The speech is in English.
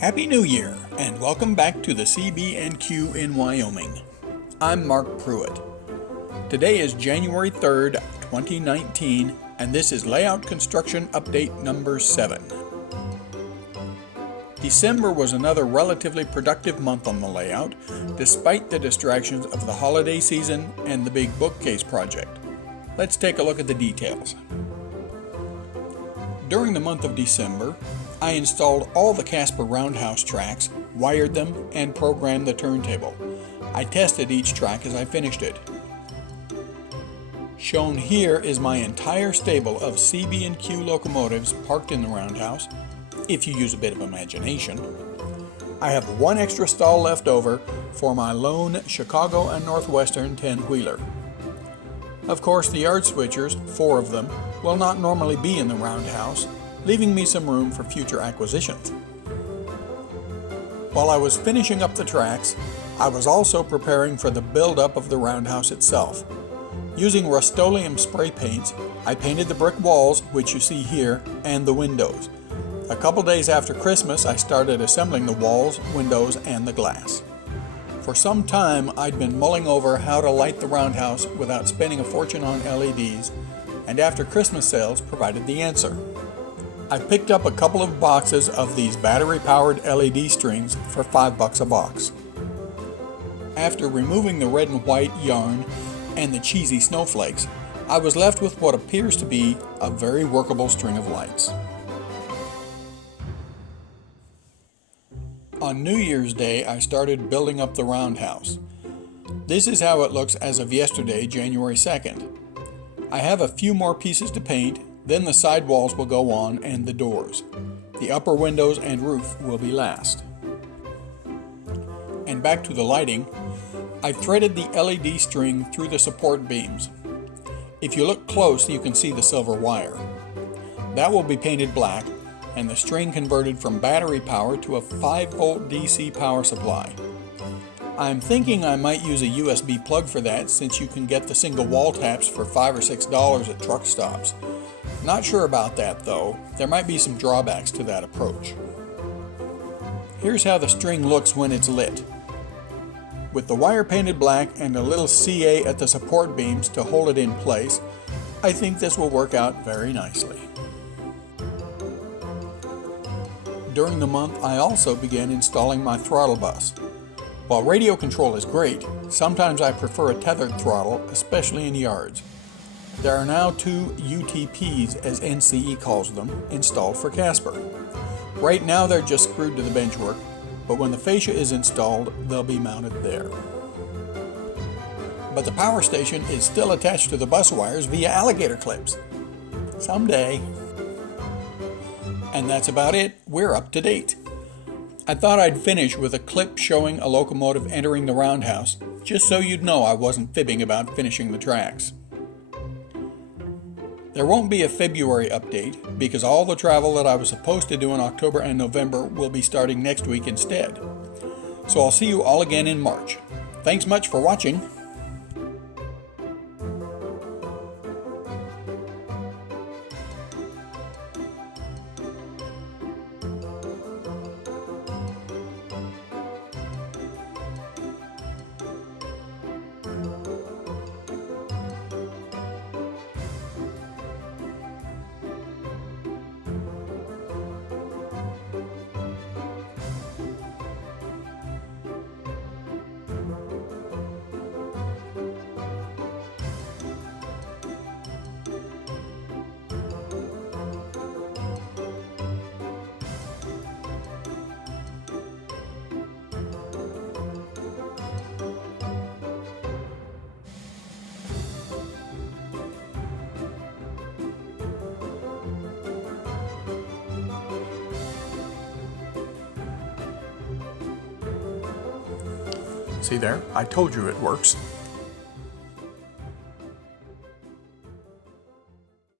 Happy New Year, and welcome back to the CB&Q in Wyoming. I'm Mark Pruitt. Today is January 3rd, 2019, and this is Layout Construction Update number 7. December was another relatively productive month on the layout, despite the distractions of the holiday season and the big bookcase project. Let's take a look at the details. During the month of December, I installed all the Casper roundhouse tracks, wired them, and programmed the turntable. I tested each track as I finished it. Shown here is my entire stable of CB&Q locomotives parked in the roundhouse, if you use a bit of imagination. I have one extra stall left over for my lone Chicago and Northwestern 10-wheeler. Of course, the yard switchers, 4 of them, will not normally be in the roundhouse, leaving me some room for future acquisitions. While I was finishing up the tracks, I was also preparing for the build-up of the roundhouse itself. Using Rust-Oleum spray paints, I painted the brick walls, which you see here, and the windows. A couple days after Christmas, I started assembling the walls, windows, and the glass. For some time, I'd been mulling over how to light the roundhouse without spending a fortune on LEDs, and after Christmas sales provided the answer. I picked up a couple of boxes of these battery-powered LED strings for $5 a box. After removing the red and white yarn and the cheesy snowflakes, I was left with what appears to be a very workable string of lights. On New Year's Day, I started building up the roundhouse. This is how it looks as of yesterday, January 2nd. I have a few more pieces to paint. Then the sidewalls will go on and the doors. The upper windows and roof will be last. And back to the lighting, I threaded the LED string through the support beams. If you look close, you can see the silver wire. That will be painted black and the string converted from battery power to a 5-volt DC power supply. I'm thinking I might use a USB plug for that, since you can get the single wall taps for $5 or $6 at truck stops. Not sure about that though. There might be some drawbacks to that approach. Here's how the string looks when it's lit. With the wire painted black and a little CA at the support beams to hold it in place, I think this will work out very nicely. During the month, I also began installing my throttle bus. While radio control is great, sometimes I prefer a tethered throttle, especially in yards. There are now 2 UTPs, as NCE calls them, installed for Casper. Right now they're just screwed to the benchwork, but when the fascia is installed, they'll be mounted there. But the power station is still attached to the bus wires via alligator clips. Someday. And that's about it. We're up to date. I thought I'd finish with a clip showing a locomotive entering the roundhouse, just so you'd know I wasn't fibbing about finishing the tracks. There won't be a February update because all the travel that I was supposed to do in October and November will be starting next week instead. So I'll see you all again in March. Thanks much for watching. See there? I told you it works.